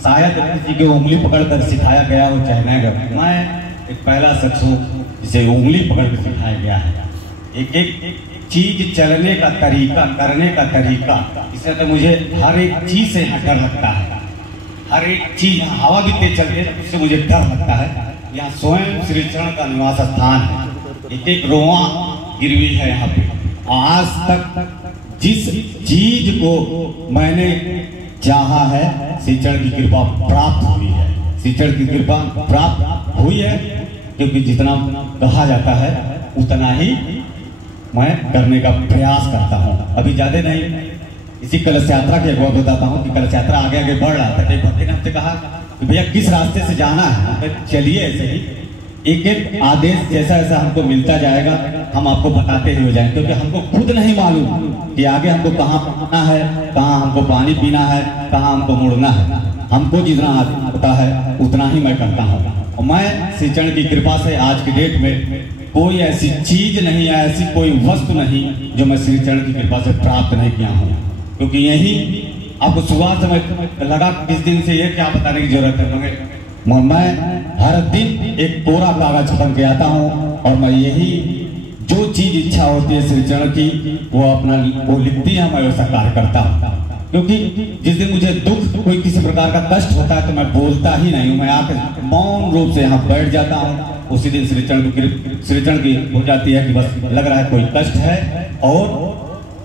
शायद किसी की उंगली पकड़कर सिखाया गया हो चाहे नहीं गया, मैं एक पहला शख्स हूँ जिसे उंगली पकड़कर सिखाया गया है। एक एक चीज चलने का तरीका, करने का तरीका, इससे तो मुझे हर एक चीज से डर लगता है। हर एक चीज, हवा भी तेज चलती है उससे मुझे डर लगता है। यहाँ स्वयं श्री चरण का निवास स्थान है, एक एक रोआ गिरवी है यहाँ पे। आज तक जिस चीज को मैंने चाहा है श्री चरण की कृपा प्राप्त हुई है। श्री चरण की कृपा प्राप्त हुई है क्योंकि जितना कहा जाता है उतना ही मैं करने का प्रयास करता हूँ। अभी ज्यादा नहीं, इसी कलश यात्रा के अगवा बताता हूँ कि कलश यात्रा आगे आगे बढ़ रहा था। एक भक्ति ने हमसे कहा कि भैया किस रास्ते से जाना है, चलिए ऐसे ही एक एक आदेश जैसा जैसा हमको मिलता जाएगा हम आपको बताते ही हो जाएंगे, क्योंकि हमको खुद नहीं मालूम कि आगे हमको कहाँ पहुंचना है, कहाँ हमको पानी पीना है, कहाँ हमको मुड़ना है। हमको जितना पता है उतना ही मैं करता हूँ। और मैं श्री चरण की कृपा से आज की डेट में कोई ऐसी चीज नहीं है, ऐसी कोई वस्तु नहीं जो मैं श्री चरण की कृपा से प्राप्त नहीं किया हूँ। क्योंकि यही आपको शुरुआत में लगा किस दिन से ये क्या बताने की जरूरत है। मैं हर दिन एक कोरा कागज बन के आता हूँ और मैं यही जो चीज इच्छा होती है श्री चरण की वो लिखती है, मैं वैसा कार्य करता हूँ। क्योंकि जिस दिन मुझे दुख, कोई किसी प्रकार का कष्ट होता है तो मैं बोलता ही नहीं हूँ, मैं आकर मौन रूप से यहाँ बैठ जाता हूँ। उसी दिन श्री चरण की हो जाती है कि बस लग रहा है कोई कष्ट है और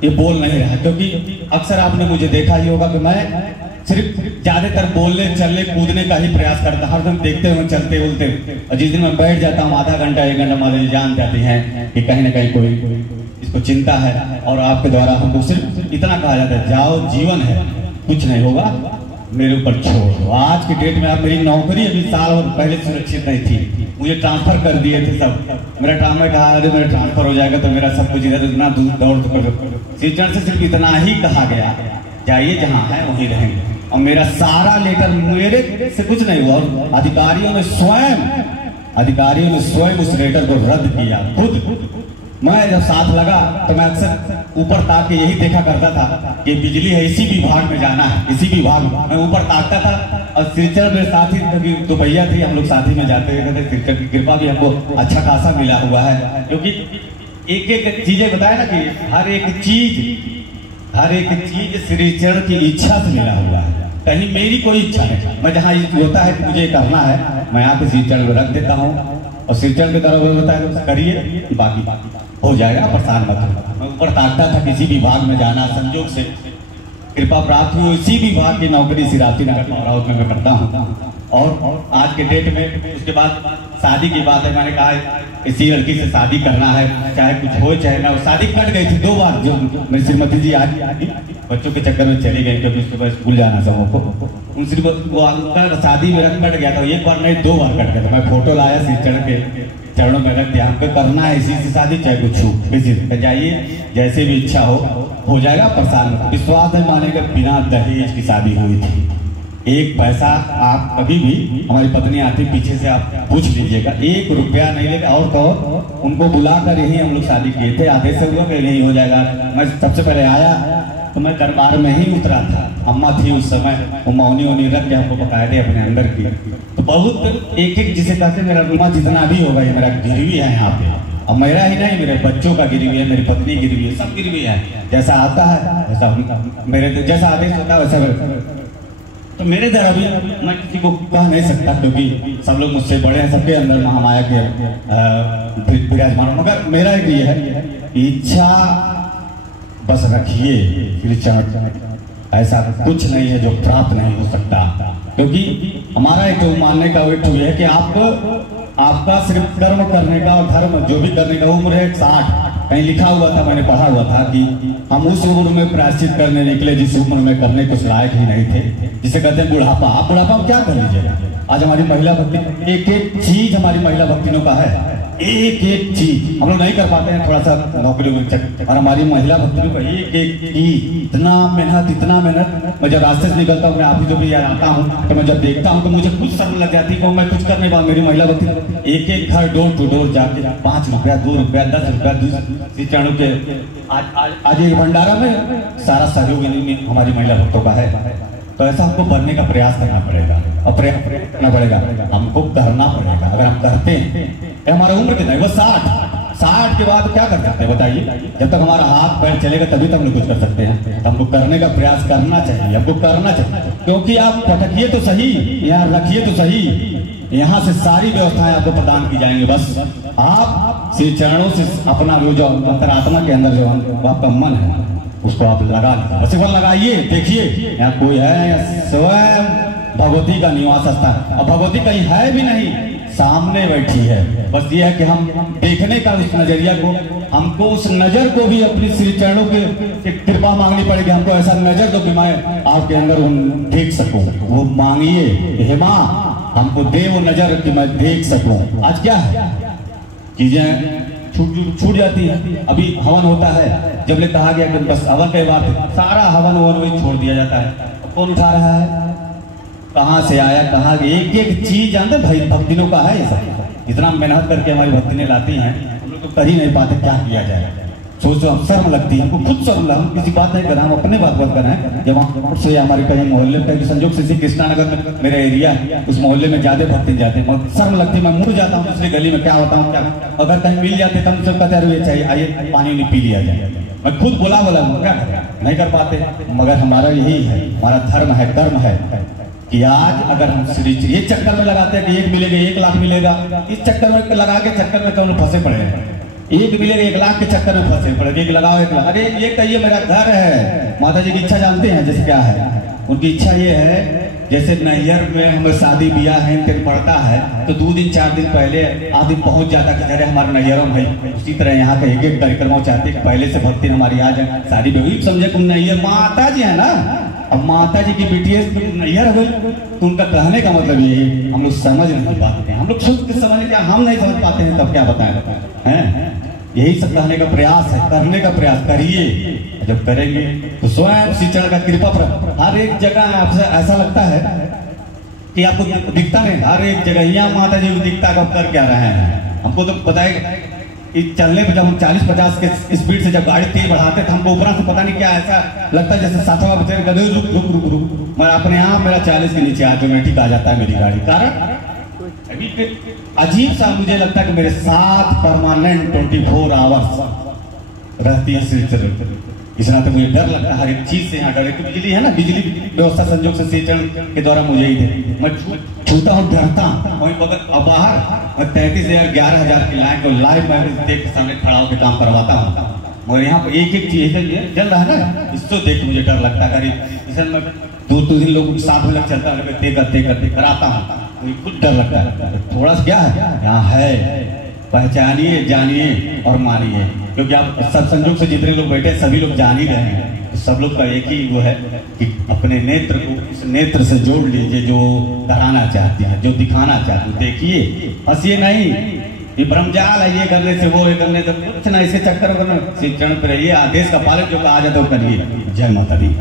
ये बोल नहीं रहा। क्योंकि अक्सर आपने मुझे देखा ही होगा कि मैं सिर्फ ज्यादातर बोलने चलने कूदने का ही प्रयास करता, हरदम देखते हुए चलते बोलते। और जिस दिन मैं बैठ जाता हूँ आधा घंटा एक घंटा हमारे जान जाती हैं कि कहीं ना कहीं कोई इसको चिंता है। और आपके द्वारा हमको सिर्फ इतना कहा जाता है, जाओ जीवन है कुछ नहीं होगा, मेरे ऊपर छोड़ो। आज की डेट में आप, मेरी नौकरी अभी साल और पहले सुरक्षित नहीं थी, मुझे ट्रांसफर कर दिए थे सब। मेरा ट्रांसफर कहा अरे मेरा ट्रांसफर हो जाएगा तो मेरा सब कुछ इधर इतना दूर दौड़ तो कर। श्री चरण से सिर्फ इतना ही कहा गया, जाइए जहाँ है वहीं रहेंगे। और मेरा सारा लेटर मेरे से कुछ नहीं हुआ और अधिकारियों ने स्वयं उस लेटर को रद्द किया खुद। मैं जब साथ लगा तो मैं अक्सर ऊपर ताक के यही देखा करता था कि बिजली है इसी विभाग में जाना है, इसी विभाग में। मैं ऊपर ताकता था और श्री चरण मेरे साथ ही तो भैया थी, हम लोग साथ ही में जाते थे। श्री चरण की कृपा भी हमको अच्छा खासा मिला हुआ है, क्योंकि एक एक चीजें बताया ना कि हर एक चीज श्री चरण की इच्छा से मिला हुआ है। कहीं मेरी कोई इच्छा नहीं, मैं जहाँ होता है कि मुझे करना है मैं यहाँ पे श्री चरण रख देता हूँ और श्री चरण की तरफ बताया करिए, बाकी हो जाएगा, परेशान मत हो। मैं ऊपर ताकता था किसी विभाग में जाना, संयोग से कृपा प्राप्त हुई इसी विभाग की नौकरी सिराती नगर मौरावत में मैं करता हूँ। और आज के डेट में उसके बाद शादी की बात है, मैंने कहा इसी लड़की से शादी करना है, चाहे कुछ हो चाहे ना हो। शादी कट गई थी 2 बार, जो मेरी श्रीमती जी आज बच्चों के चक्कर में चली गई क्योंकि सुबह स्कूल जाना सबको। उनसे वो शादी मेरा कट गया था, 1 बार नहीं 2 बार कट गया था। मैं फोटो लाया श्री चरण के चरणों में रख दिया, हमको करना है इसी से शादी, चाहे कुछ हो जाइए, जैसे भी इच्छा हो जाएगा, परेशान। विश्वास नहीं मानेगा, बिना दहेज की शादी हुई थी। 1 पैसा आप कभी भी, हमारी पत्नी आती पीछे से आप पूछ लीजिएगा, 1 रुपया नहीं लेगा। और तो उनको बुलाकर यही हम लोग शादी किए थे, आधे से हुआ कि नहीं हो जाएगा। मैं सबसे पहले आया तो मैं दरबार में ही उतरा था, अम्मा थी उस समय, वो मौनी रख के हमको पकाए थे अपने अंदर की। तो बहुत एक जिसे कहते मेरा रुमा जितना भी होगा ये मेरा गिरवी है यहाँ पे। और मेरा ही नहीं, मेरे बच्चों का गिरवी है, मेरी पत्नी गिरवी है, सब गिरवी है। जैसा आता है वैसा मेरे जैसा आदेश होता है वैसा। तो मेरे द्वारा भी मैं किसी को कह नहीं सकता, क्योंकि सब लोग मुझसे बड़े हैं, सबके अंदर महामाया के विराजमान। मगर मेरा एक ये है, इच्छा बस रखिए श्री चरण, ऐसा कुछ नहीं है जो प्राप्त नहीं हो सकता। क्योंकि हमारा एक मानने का एक है कि आपका सिर्फ कर्म करने का और धर्म जो भी करने का उम्र है 60। कहीं लिखा हुआ था, मैंने पढ़ा हुआ था कि हम उस उम्र में प्रायश्चित करने निकले जिस उम्र में करने कुछ लायक ही नहीं थे, जिसे कहते हैं बुढ़ापा। आप बुढ़ापा में क्या कर लीजिएगा? आज हमारी महिला भक्ति, एक एक चीज हमारी महिला भक्तियों का है, एक एक चीज हम लोग नहीं कर पाते हैं, थोड़ा सा नौकरी और हमारी महिला भक्तियों का एक एक चीज, इतना मेहनत। मैं जब रास्ते से निकलता हूँ, मैं आप ही जो भी आता हूँ, तो मैं जब देखता हूँ तो मुझे कुछ शर्म लग जाती है, मैं कुछ करने वाला। मेरी महिला भक्ति एक एक घर डोर टू डोर जाके 5 रुपया 2 रुपया 10 रुपया श्री चरणों के आज एक भंडारा में सारा सहयोग हमारी महिला भक्तों का है। तो ऐसा हमको बनने का प्रयास करना पड़ेगा और प्रयास करना पड़ेगा, हमको करना पड़ेगा। अगर हम करते हैं, हमारा उम्र कितना है? वो 60 के बाद क्या कर सकते हैं बताइए? जब तक हमारा हाथ पैर चलेगा तभी तक हम लोग कुछ कर सकते हैं। तो हमको करने का प्रयास करना चाहिए, हमको करना चाहिए। क्योंकि आप पटकिए तो सही, यहाँ रखिए तो सही, यहाँ से सारी व्यवस्थाएं आपको प्रदान की जाएंगी। बस आप श्री चरणों से अपना जो अंतरात्मा के अंदर जो आपका मन है उसको आप लगा लीजिए, बस एक बार लगाइए, देखिए यहाँ कोई है या स्वयं भगवती का निवास स्थान। और भगवती कहीं है भी नहीं, सामने बैठी है। बस ये है कि हम देखने का उस नजरिया को, हमको उस नजर को भी अपनी श्री चरणों के कृपा मांगनी पड़ेगी। हमको ऐसा नजर दो कि मैं आपके अंदर देख सकूं। वो मांगिए, हे माँ हमको दे वो नजर कि मैं देख सकूं। आज क्या है, चीजें छूट जाती है। अभी हवन होता है, जब ले कहा गया कि बस हवन के बाद सारा हवन वही छोड़ दिया जाता है। कौन उठा रहा है, कहाँ से आया, कहाँ एक एक चीज जानते भाई भक्तिनों का है ये सब। इतना मेहनत करके हमारी भक्तिनें लाती हैं, हम लोग तो कर ही नहीं पाते, क्या किया जाए। सोचो हम शर्म लगती है, हमको खुद शर्म लगा। हम किसी बात नहीं कर रहे, हम अपने बात कर रहे हैं। जब हम से हमारे कहीं मोहल्ले पे संजोग से कृष्णा नगर में मेरा एरिया है, उस मोहल्ले में ज्यादा भक्ति जाते हैं, शर्म लगती है। मैं मुड़ जाता हूँ दूसरी गली में, क्या होता हूँ क्या, अगर कहीं मिल जाते तो हम सब कहते हैं चाहिए आइए पानी नहीं पी लिया जाए। मैं खुद बोला क्या नहीं कर पाते। मगर हमारा यही है, हमारा धर्म है, कर्म है कि आज अगर हम श्री ये चक्कर में लगाते हैं कि 1 मिलेगा 1 लाख मिलेगा, इस चक्कर में लगा के चक्कर में तो हम फंसे पड़े हैं। 1 मिलेगा 1 लाख के चक्कर में फंसे पड़े, 1 लगाओ 1 लाख। अरे ये कहिए मेरा घर है। माता जी की इच्छा जानते हैं जैसे क्या है, उनकी इच्छा ये है जैसे नैहर में हमें शादी ब्याह है पड़ता है तो 2 दिन 4 दिन पहले आदमी पहुंच जाता कि अरे हमारे नैहरों भाई। उसी तरह यहाँ का एक कार्यक्रम चाहते कि पहले से भक्ति हमारी आ जाए, शादी भी समझे तुम नैहर माता जी है ना। अब माता जी की बेटी नैहर हुई तो उनका कहने का मतलब ये हम लोग समझ नहीं पाते हैं। हम लोग खुद समझ क्या हम नहीं समझ पाते हैं, तब क्या बताएं हैं। यही सब कहने का प्रयास है, करने का प्रयास करिए। जब करेंगे तो स्वयं श्री चरण का कृपा पर हर एक जगह आपसे ऐसा लगता है कि आपको दिखता नहीं, हर एक जगह यहाँ माता जी को दिखता कब कर क्या रहे हैं। हमको तो बताएगा चलने पे जब हम 40-50 के स्पीड से जब गाड़ी तेज बढ़ाते थे हमको ऊपर से पता नहीं क्या ऐसा लगता है जैसे सातवां बच्चे गधे रुक रुक रुक रुक मैं अपने आप मेरा 40 के नीचे ऑटोमेटिक आ जाता है मेरी गाड़ी। कारण अजीब सा मुझे लगता है कि मेरे साथ परमानेंट 24 आवर्स रहती है श्री चरण। इस नाते मुझे डर लगता है हर एक चीज से। यहाँ डर बिजली है ना, बिजली व्यवस्था संजोग से श्री चरण के द्वारा मुझे ही दे, मैं छूता हूँ डरता हूँ। वहीं बगल बाहर मैं 33,000-11,000 की लाइन को लाइव मैं देख के सामने खड़ा होकर काम करवाता हूँ। मगर यहाँ पर एक एक चीज जल रहा है ना, इसको देख के मुझे डर लगता है। जैसे मैं 2 दिन लोग साथ में लग चलता है करते कराता हूँ, मुझे खुद डर लगता है। थोड़ा सा क्या है यहाँ है, पहचानिए जानिए और मानिए। क्योंकि आप सब संजोग से जितने लोग बैठे सभी लोग जान ही रहे हैं, तो सब लोग का एक ही वो है कि अपने नेत्र को उस नेत्र से जोड़ लीजिए जो कराना चाहते हैं, जो दिखाना चाहते हैं। देखिए हंसिए नहीं, ये ब्रह्मजाल है, ये करने से वो ये करने से कुछ ना, इसके चक्कर में श्री चरण पर रहिए, आदेश का पालन जो कहा जाता है वो करिए। जय माता दी।